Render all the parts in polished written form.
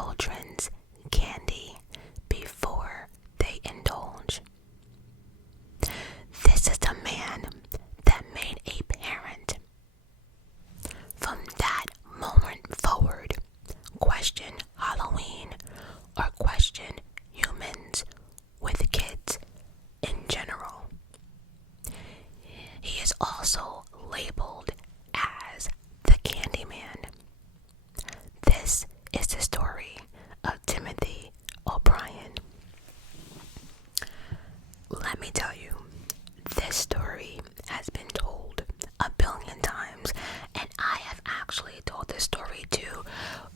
children's candy before they indulge. This is the man that made a parent. From that moment forward, question Halloween or question humans with kids in general. He is also labeled as the Candyman. This is the story of Timothy O'Brien. Let me tell you, this story has been told a billion times, and I have actually told this story too,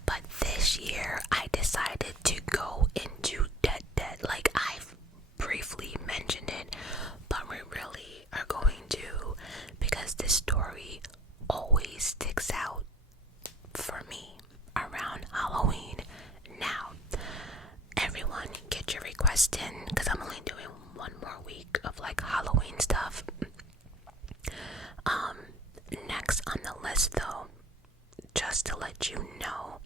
but this year I decided to go into dead. Like, I've briefly mentioned it, but we really are going to, because this story always sticks out for me around Halloween. Now, everyone get your request in, because I'm only doing one more week of like Halloween stuff. Next on the list though, just to let you know,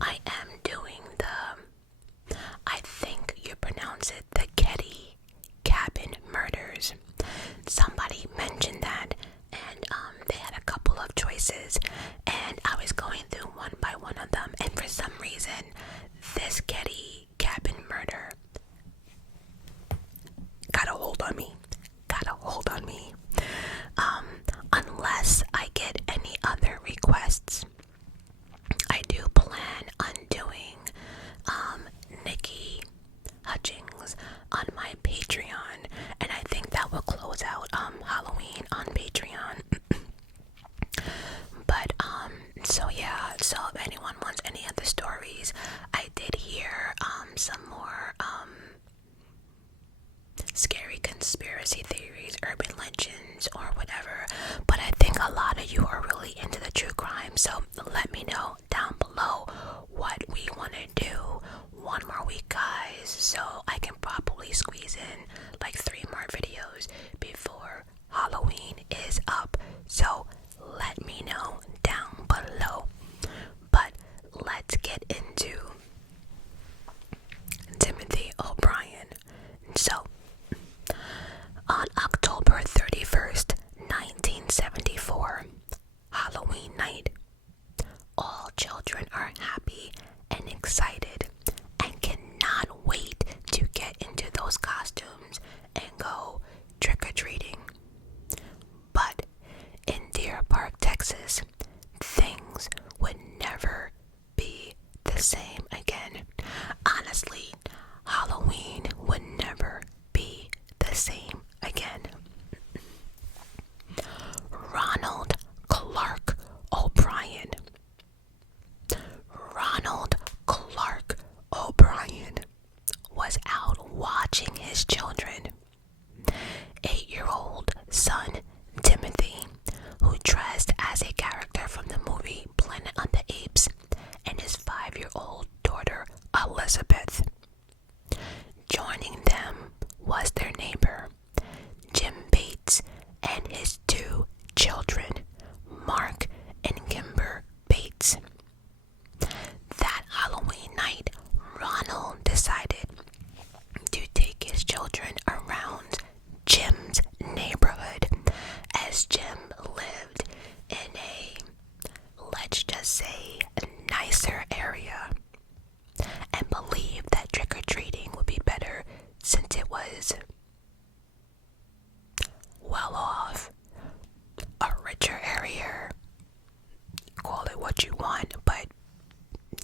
I am doing I think you pronounce it, the Getty Cabin Murders. Somebody mentioned that, and they had a couple of choices, and I was going through one by one of them, and for some reason, this Getty Cabin Murder got a hold on me. Unless I get any other requests, I do plan on doing Nikki Hutchings on my Patreon, and I think that will close out Halloween on Patreon. But so yeah, so if anyone wants any other stories, I did hear some more scary conspiracy theories, urban legends, or whatever, but I think a lot of you are really into the true crime, so let me know down below what we want to do one more week, guys, so I can probably squeeze in like 3 more videos before Halloween is up. So let me know down below. But let's get into Timothy O'Brien. So on October 31st, 1974, Halloween night, all children are happy and excited and cannot wait to get into those costumes and go trick-or-treating. But in Deer Park, Texas, things would never be the same again. Honestly, Halloween would never be the same again. Ronald Clark O'Brien. Ronald Clark O'Brien was out watching his children. 8-year-old son Timothy, who dressed as a character from the movie Planet of the Apes, and his 5-year-old daughter Elizabeth. Joining them was their neighbor, Jim Bates, and his 2 children, Mark and Kimber Bates. That Halloween night, Ronald decided to take his children around Jim's neighborhood, as Jim lived in a, let's just say, nicer area, and believed that trick-or-treating would be better since it was well off, a richer area. Call it what you want, but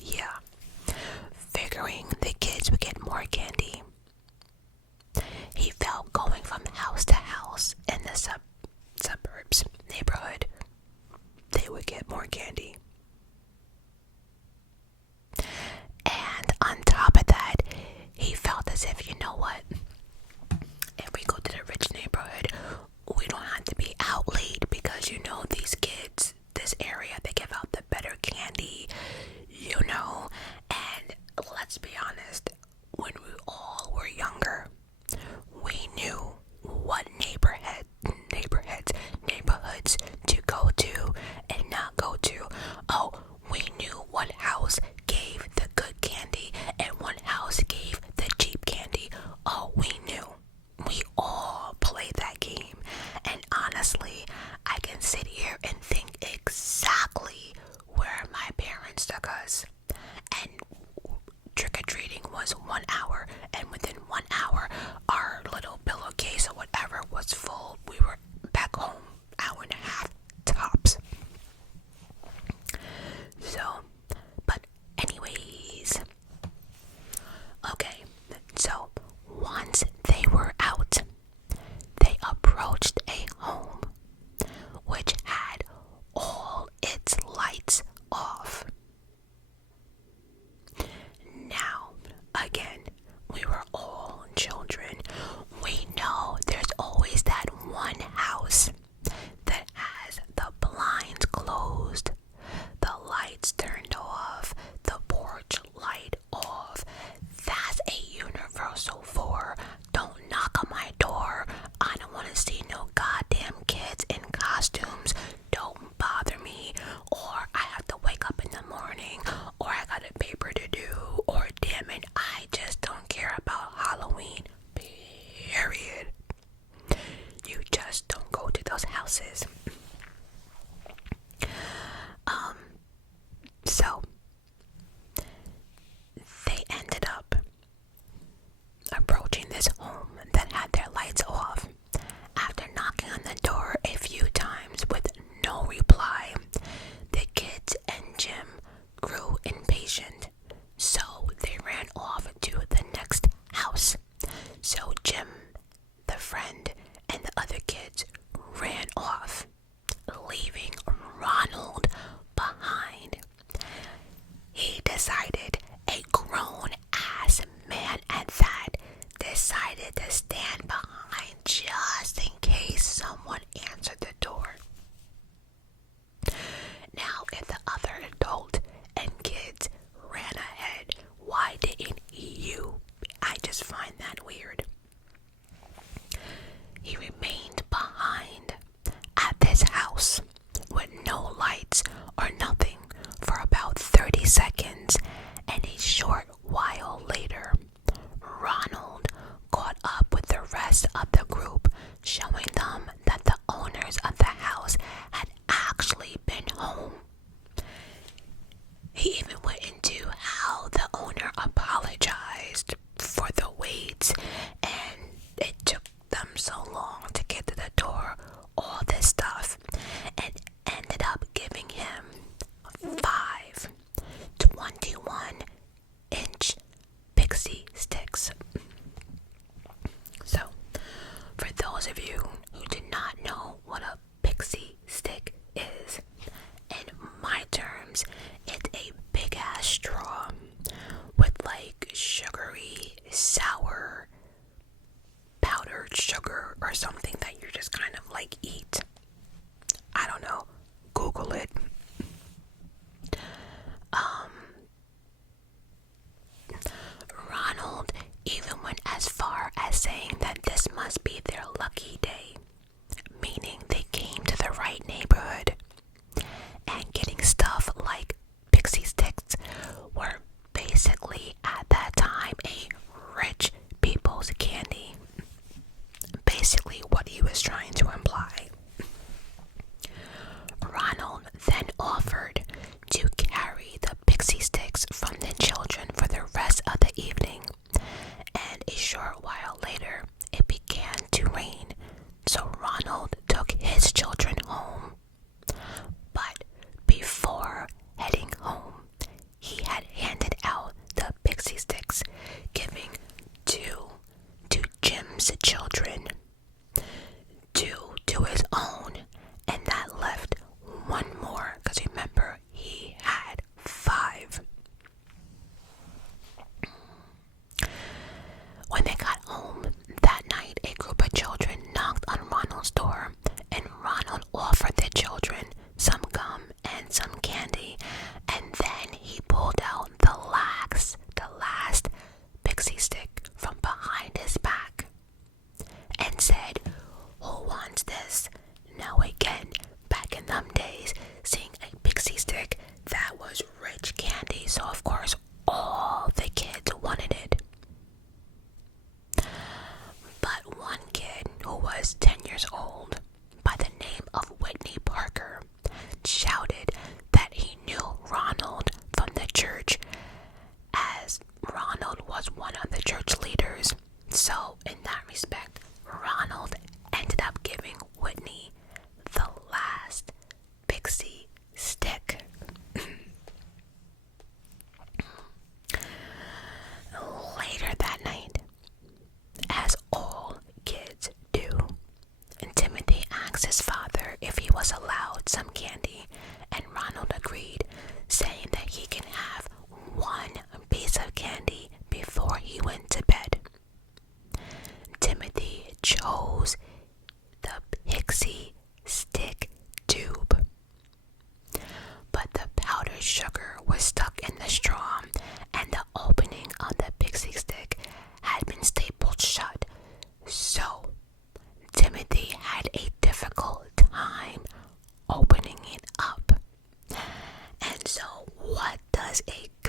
yeah, figuring the kids would get more candy. He felt going from house to house in the suburbs neighborhood, they would get more candy. And on top of that, he felt as if, you know what, if we go to the rich neighborhood, we don't have to be out late, because you know these kids, this area, they give out the better candy, you know. And let's be honest, when we all was 1 hour, and within 1 hour, our little pillowcase or whatever was full. We were back home, hour and a half tops. So, but anyways, okay, so once they were out, they approached a home which had all its lights off. Now, again, we were all children. We know there's always that one house that has the blinds closed, the lights turned off, the porch light off. That's a universal for don't knock on my door. I don't want to see no goddamn kids in costumes. Don't bother me. Or I have to wake up in the morning. Or I got a paper to do. Or damn it, I just don't care about Halloween. Period. You just don't go to those houses. So they ended up approaching this home that had their lights off. After knocking on the door a few times with no reply, the kids and Jim grew impatient, so they ran off to the next house. So Jim, the friend, and the other kids ran off, leaving Ronald behind. He decided, a grown-ass man at that, decided to stand behind Jim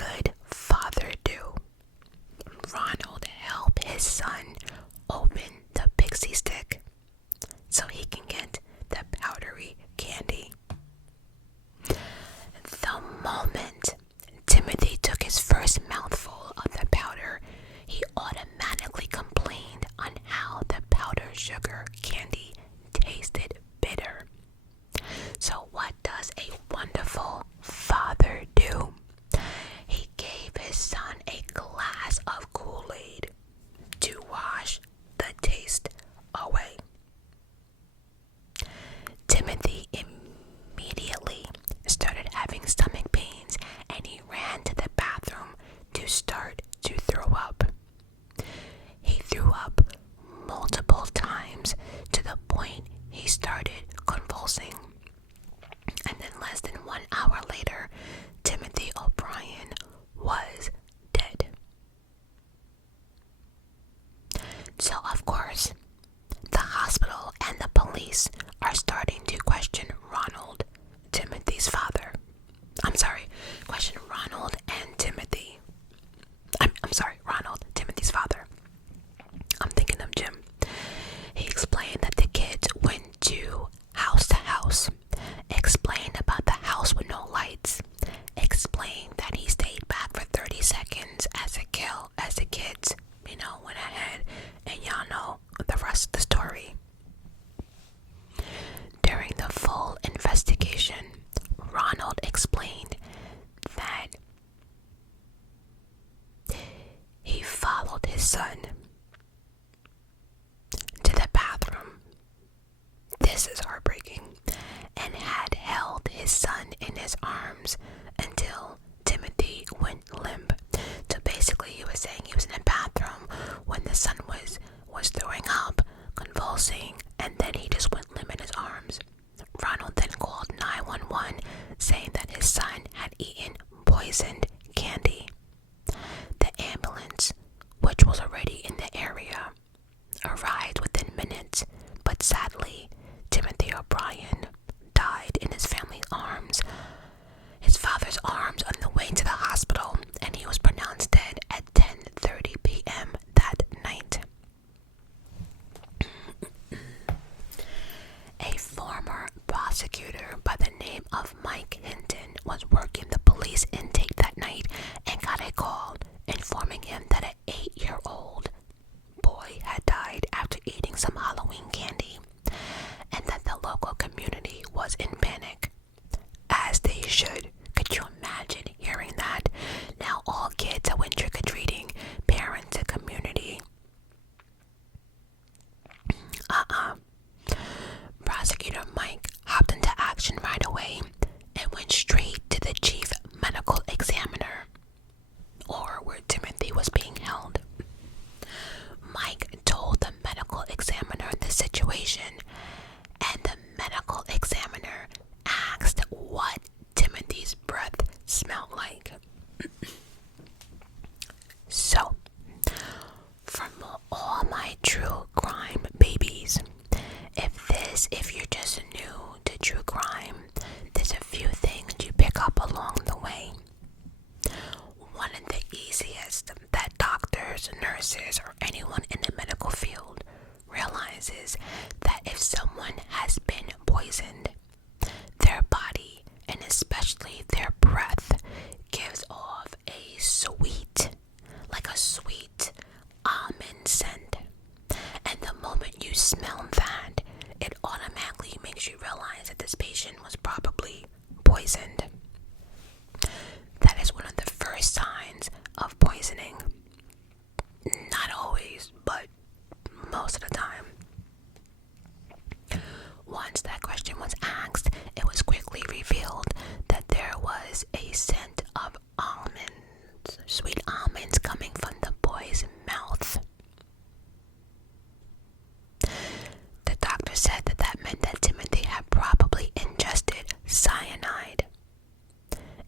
good father do? Ronald helped his son open the pixie stick so he can get the powdery candy. The moment Timothy took his first mouthful of the powder, he automatically complained on how the powdered sugar candy tasted bitter. So what does a wonderful father do? He gave his son a glass of Kool-Aid to wash the taste away. Timothy immediately started having stomach pains, and he ran to the bathroom to start to throw up. He threw up multiple times to the point he started convulsing. And then less than 1 hour later, Timothy O'Brien was dead. So, of course, the hospital and the police are starting to question Ronald, Timothy's father. Question Ronald and Timothy. Ronald, Timothy's father. I'm thinking of Jim. He explained that the kids went to house, explained about the house with no lights, explained that he stayed back for 30 seconds as the kids, went ahead, and y'all know the rest of the story. During the full investigation, Ronald explained that he followed his son to the bathroom. This is heartbreaking. And had held his son in his arms until Timothy went limp. So basically he was saying he was in the bathroom when the son was throwing up, convulsing, and then he just went limp in his arms. Ronald then called 911, saying that his son had eaten poisoned candy. The ambulance, which was already in the area, arrived within minutes, but sadly, Timothy O'Brien died in his family's arms, his father's arms, on the way to the hospital, and he was pronounced dead at 10:30 p.m. that night. A former prosecutor by the name of Mike Hinton was working the police intake that night and got a call informing him that an 8-year-old boy had died after eating some Halloween candy, and that the local community was in panic, as they should. Could you imagine hearing that? Now all kids that went trick-or-treating, parents and community. Prosecutor Mike hopped into action right away and went straight to the chief medical examiner, or where Timothy was being held. Mike told the medical examiner the situation, and the medical examiner asked what Timothy's breath smelled like. So, from all my true crime babies, if you're just new to true crime, there's a few things you pick up along the way. One of the easiest that doctors, nurses, or anyone in the medical field realizes that if someone has been poisoned, their body, and especially their breath, gives off a sweet almond scent. And the moment you smell that, it automatically makes you realize that this patient was probably poisoned. That is one of the first signs of poisoning. Not always, but most of the time. Once that question was asked, it was quickly revealed that there was a scent of almonds, sweet almonds, coming from the boy's mouth. The doctor said that meant that Timothy had probably ingested cyanide.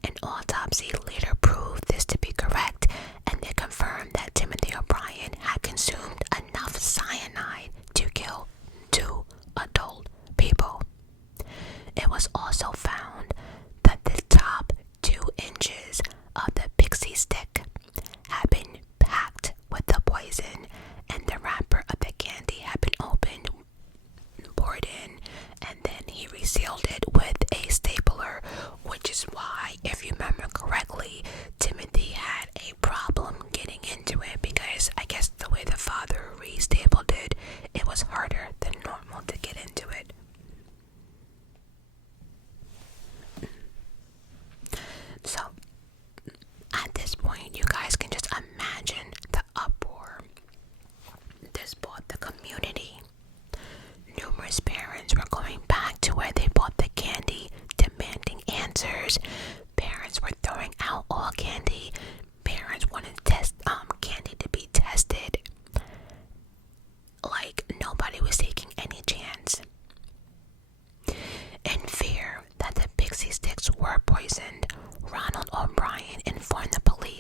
An autopsy later proved this to be correct, and they confirmed that Timothy O'Brien had consumed enough cyanide to kill 2 adult people. It was also found that the top 2 inches of the pixie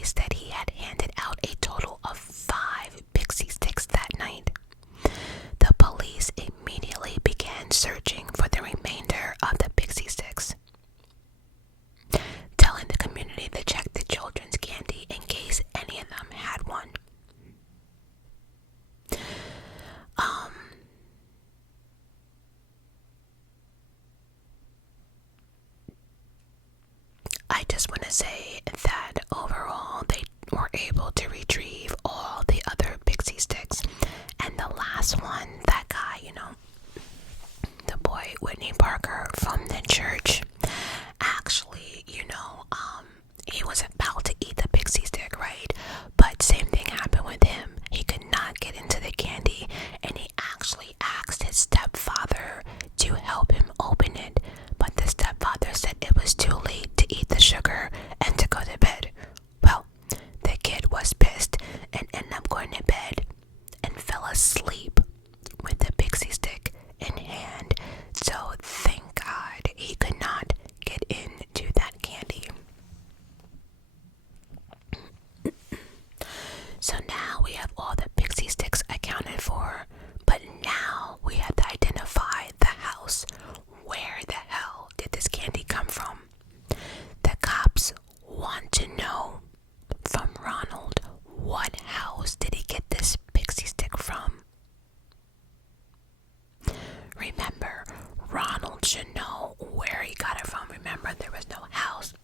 police that he had handed out a total of 5 pixie sticks that night. The police immediately began searching for the remainder of the pixie sticks, telling the community to check the children's candy in case any of them had one. I just want to say that overall they were able to retrieve all the other pixie sticks, and the last one, that guy, the boy Whitney Parker from the church, actually, he was about to eat the pixie stick, right? But same thing happened with him. He could not get into the candy, and he actually asked his stepfather to help him open it. But the stepfather said it was too late to eat the sugar and to go to bed. Well, the kid was pissed and ended up going to bed and fell asleep with the pixie stick in hand. So thank God he could not get into that candy. So now we have all the pixie sticks accounted for, but now we have to identify the house. Where the hell did this candy come from? The cops want to know from Ronald, what house did he get this pixie stick from? Remember, Ronald should know where he got it from. Remember, there was no house.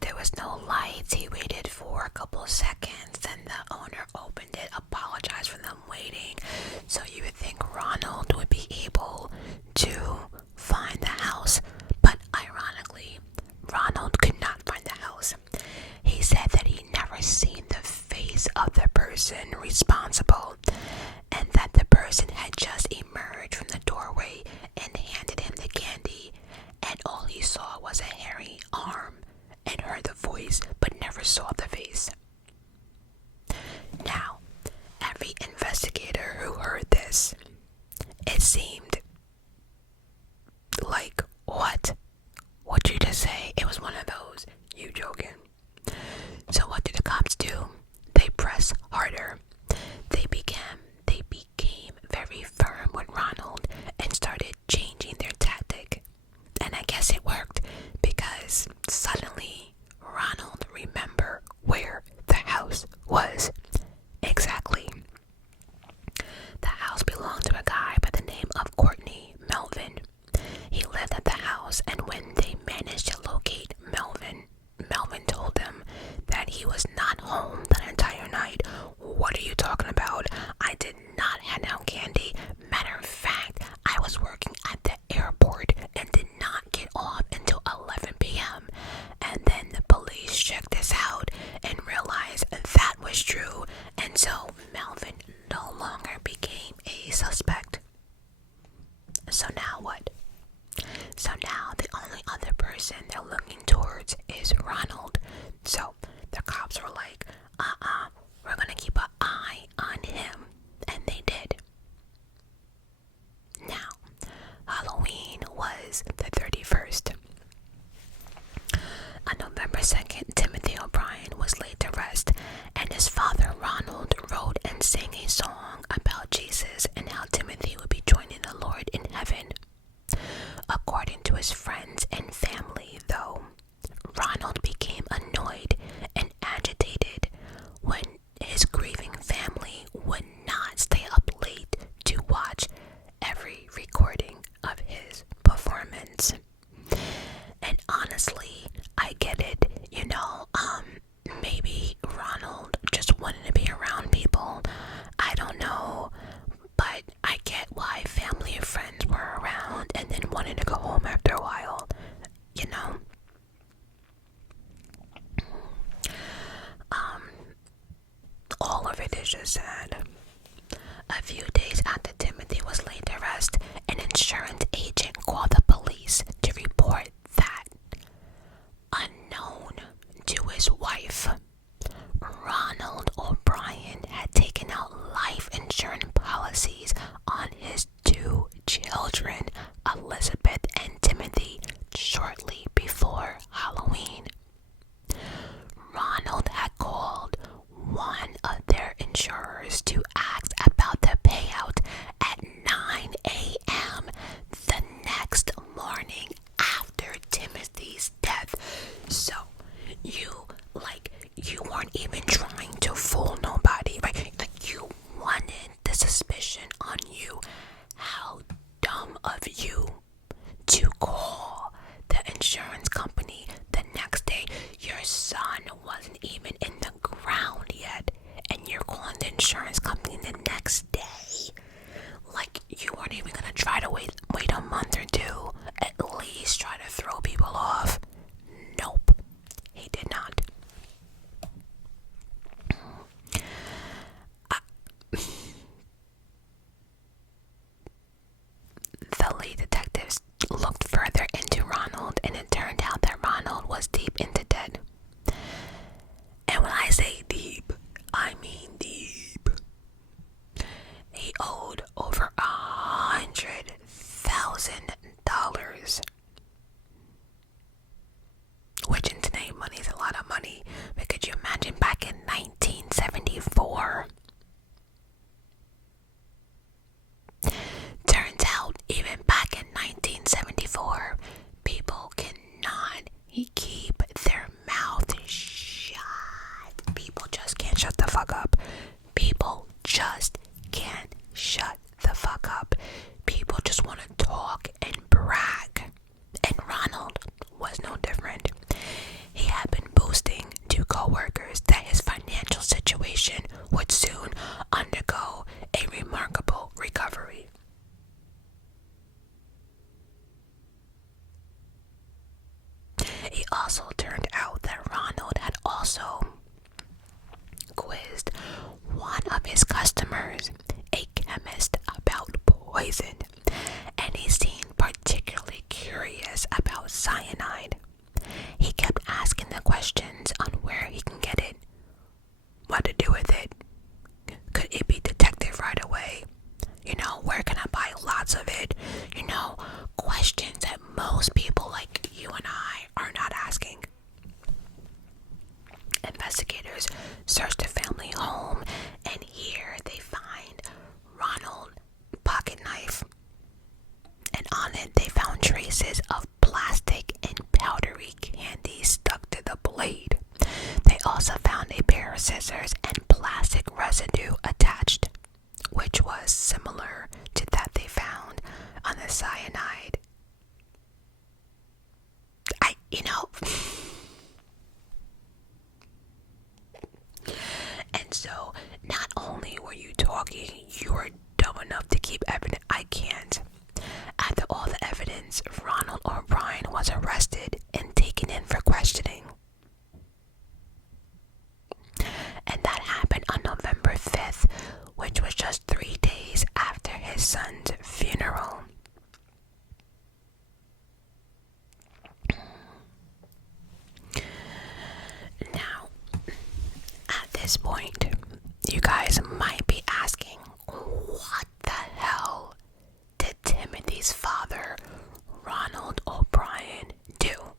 There was no lights. He waited for a couple seconds, and the owner opened it, apologized for them waiting. So you would think Ronald would be able to find the house, but ironically, Ronald could not find the house. He said that he never seen the face of the person responsible, and that the person had just emerged from the doorway and handed him the candy, and all he saw was a hairy arm and heard the voice but never saw the face. Now, every investigator who heard this, it seemed like, what? What'd you just say? It was one of those, you joking? So what did the cops do? They pressed harder. They became very firm with Ronald and started changing their tactic. And I guess it worked, because suddenly Ronald remembered where the house was. Exactly. The house belonged to a guy by the name of Courtney Melvin. He lived at the house, and when they managed to locate Melvin told them that he was not home that entire night. What are you talking about? I did not hand out candy. Matter of fact, I was working at the airport and did not get off until 11 p.m. And then the police checked this out and realized that was true, and so Melvin no longer became a suspect. So now what? So now the only other person they're looking towards is Ronald. So the cops were like, we're gonna keep an eye on him. And they did. Now, Halloween was the 31st. On November 2nd, Timothy O'Brien was laid to rest, and his father Ronald wrote and sang a song about Jesus and how Timothy would be joining the Lord in heaven. According to his friends and family, though, Ronald became annoyed and agitated when his grieving family would not stay up late to watch every recording of his performance. And honestly, I get it, maybe Ronald just wanted to be around people. I don't know, but I get why family and friends were around and then wanted to go home after a while, all of it is just sad. A few days after Timothy was laid to rest, an insurance agent called the police to report that, unknown to his wife, Ronald O'Brien had taken out life insurance policies on his 2 children, Elizabeth and Timothy, shortly before Halloween. you weren't even trying to fool nobody, right? Like, you wanted the suspicion on you. How dumb of you to call the insurance company the next day. Your son wasn't even in the ground yet, and you're calling the insurance company the next day. Like, you weren't even gonna try to wait a month or two, at least try to throw people off. Nope, he did not. The lead detectives looked further into Ronald, and it turned out that Ronald was deep into debt. And when I say deep, I mean deep. He owed over $100,000, which in today's money is a lot of money. But could you imagine back in 1974? Turns out, even back in 1974, people cannot keep their mouth shut. People just can't shut the fuck up. People just can't shut the fuck up. People just want to talk and brag. And Ronald was no different. He had been boasting to co-workers that his financial situation would soon undergo a remarkable recovery. It also turned out that Ronald had also quizzed one of his customers, a chemist, about poison, and he seemed particularly curious about cyanide. He kept asking the questions on where he can get it, what to do with it, could it be detected right away, where can I buy lots of it, questions that most people like you and I are not asking. Investigators searched the family home, and here they find Ronald's pocket knife, and on it they found traces of plastic and powdery candy stuck to the blade. They also found a pair of scissors and plastic residue attached, which was similar to that they found on the cyanide. And so, not only were you talking, you were dumb enough to keep evidence. I can't. After all the evidence, Ronald O'Brien was arrested and taken in for questioning. And that happened on November 5th, which was just 3 days after his son's funeral. Now, at this point, you guys might be asking, what the hell did Timothy's father, Ronald O'Brien, do?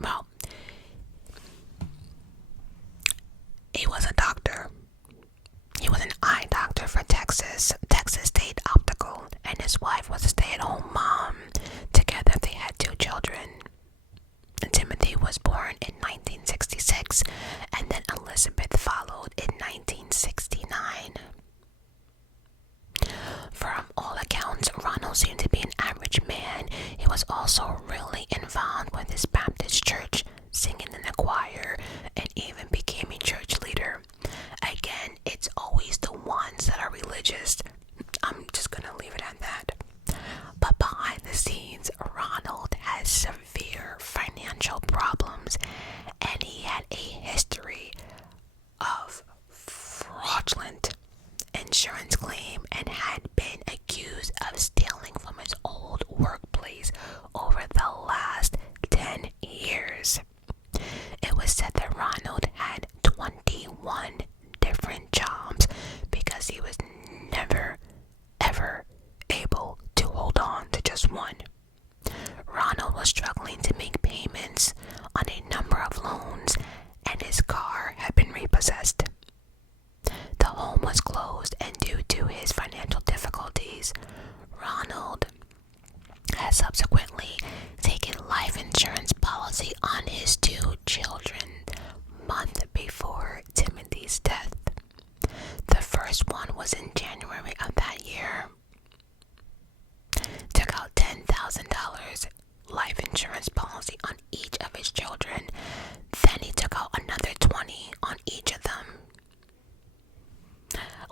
Well, he was a doctor. He was an eye doctor for Texas State Optical, and his wife was a stay-at-home mom. Together they had 2 children. Timothy was born in 1966, and then Elizabeth followed in 1969. From all accounts, Ronald seemed to be an average man. He was also really involved with his Baptist church, singing in the choir, and even became a church leader. Again, it's always the ones that are religious. I'm just gonna leave it at that. was in January of that year, took out $10,000 life insurance policy on each of his children. Then he took out another $20,000 on each of them.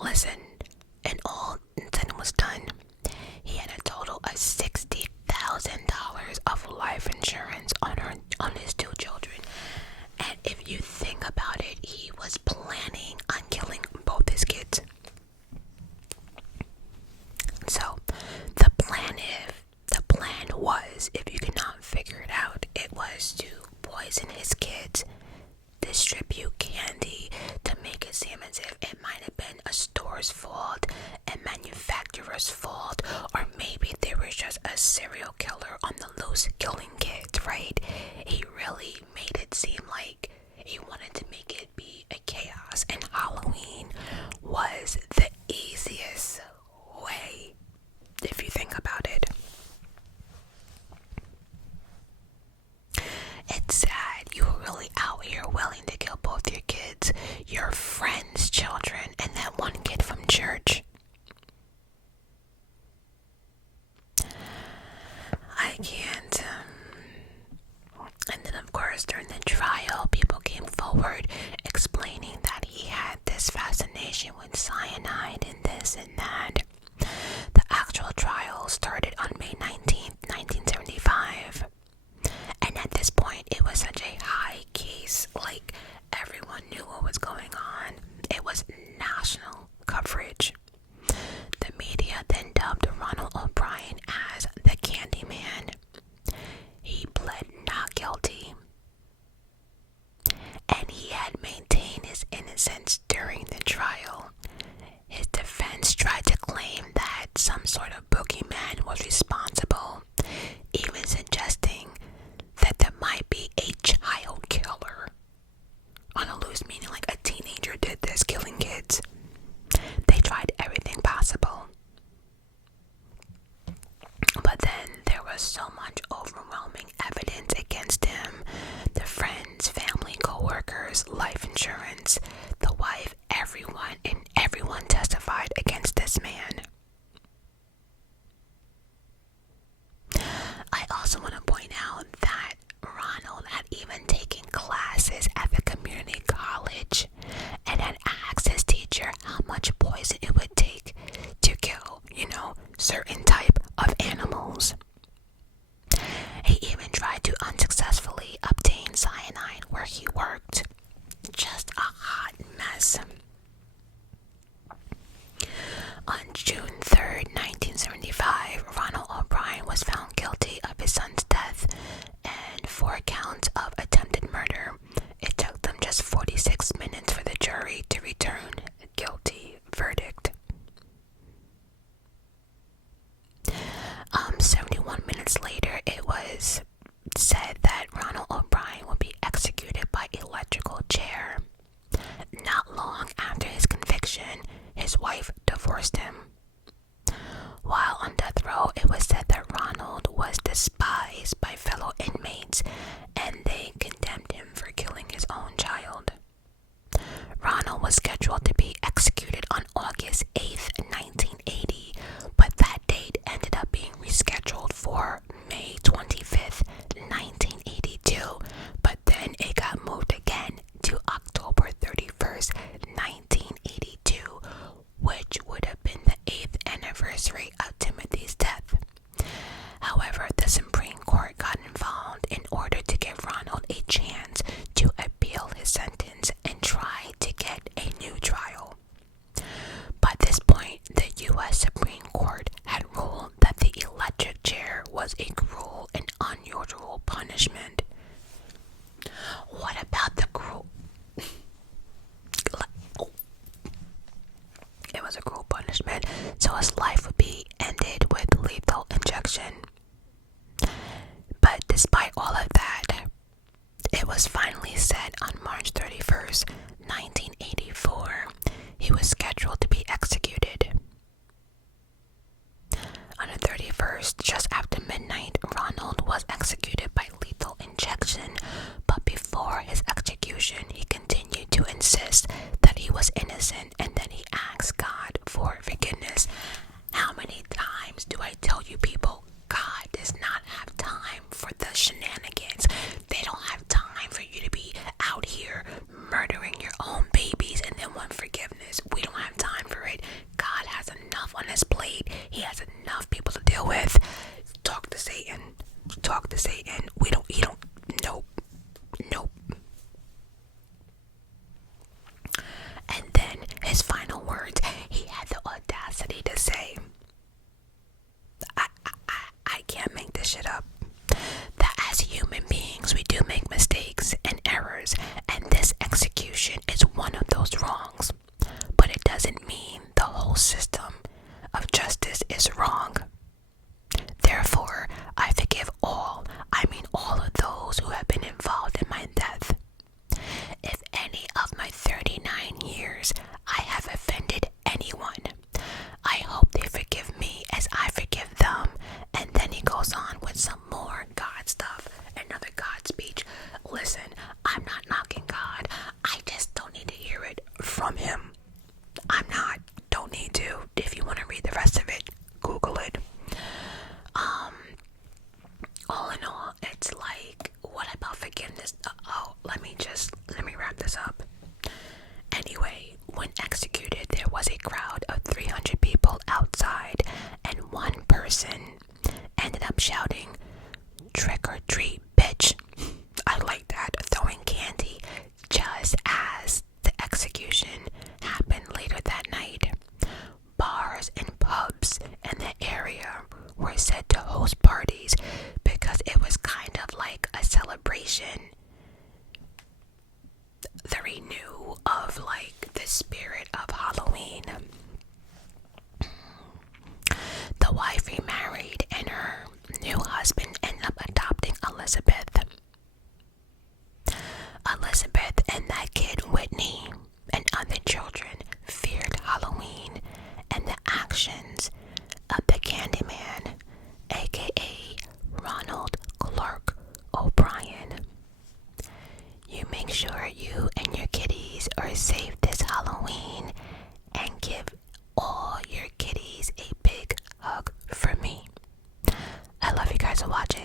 Listen, and all until it was done, he had a total of $60,000 of life insurance on his two children. And if you think about it, he was planning on killing both his kids. So the plan was, if you could not figure it out, it was to poison his kids, distribute candy to make it seem as if it might have been a store's fault, a manufacturer's fault, or maybe there was just a serial killer on the loose killing kids, right? He really made it seem like he wanted to make it be a chaos, and Halloween was the easiest way, if you think about it. It's sad you were really out here willing to kill both your kids, your friends' children, and that one kid from church. I can't. And then, of course, during the trial, people came forward explaining that he had this fascination with cyanide and this and that. The actual trial started on May 19th, 1975. And at this point, it was such a high case, like everyone knew what was going on. It was national coverage. The media then dubbed Ronald O'Brien as the Candyman. He pled not guilty, and he had maintained his innocence during the trial. His defense tried to claim that some sort of boogeyman was responsible, even suggesting that there might be a child killer on a loose, meaning like a teenager did this, killing kids. They tried everything possible. But then there was so much overwhelming evidence against him. The friends, family, co-workers, life insurance, the wife, everyone testified against this man. I also want to point out that Ronald had even taken classes at the community college and had asked his teacher how much poison it would take to kill, certain type of animals. He even tried to unsuccessfully obtain cyanide where he worked. Just a hot mess. On June 3rd, 1975, Ronald O'Brien was found guilty of his son's death and 4 counts of attempted murder. It took them just 46 minutes for the jury to return a guilty verdict. 71 minutes later, it was said that Ronald O'Brien would be executed by electrical chair. Not long after his conviction, his wife divorced him. While on death row, it was said that Ronald was despised by fellow inmates and they condemned him for killing his own child. Ronald was scheduled to be executed on August 8th, 1980, but that date ended up being rescheduled for May 25th, 1982, but then it got moved again to October 31st, 1982, which would have been the 8th anniversary of Timothy's death. However, the Supreme Court got involved in order to give Ronald a chance to appeal his sentence and try to get a new trial. By this point, the U.S. Supreme Court had ruled that the electric chair was a cruel and unusual punishment. What about the cruel? It was a cruel punishment, so his life would be ended with lethal injection. But despite all of that, it was finally set on March 31st, 1984. He was scheduled to be executed. On the 31st, just after midnight, Ronald was executed by lethal injection, but before his execution, he continued to insist that he was innocent and that he asked God for those wrongs, but it doesn't mean the whole system of justice is wrong. Therefore, I forgive all, I mean all of those who have been involved in my death. If any of my 39 years I have offended anyone, I hope they forgive me as I forgive them. And then he goes on with some more God stuff, another God speech. Listen, I'm not knocking God. I just don't need to hear it from him. Don't need to. If you want to read the rest of it, Google it. All in all, it's like, what about forgiveness? Let me wrap this up. Anyway, when executed, there was a crowd of 300 people outside, and one person ended up shouting, "Trick or treat, bitch." I like that, throwing candy just as the execution happened later that night. Bars and pubs in the area were said to host parties because it was kind of like a celebration, the renew of like the spirit of Halloween. The wife remarried and her new husband ended up adopting Elizabeth. Elizabeth and that kid Whitney and other children feared Halloween and the actions of the Candyman, aka Ronald Clark O'Brien. You make sure you and your kitties are safe this Halloween, and give all your kitties a big hug for me. I love you guys for watching.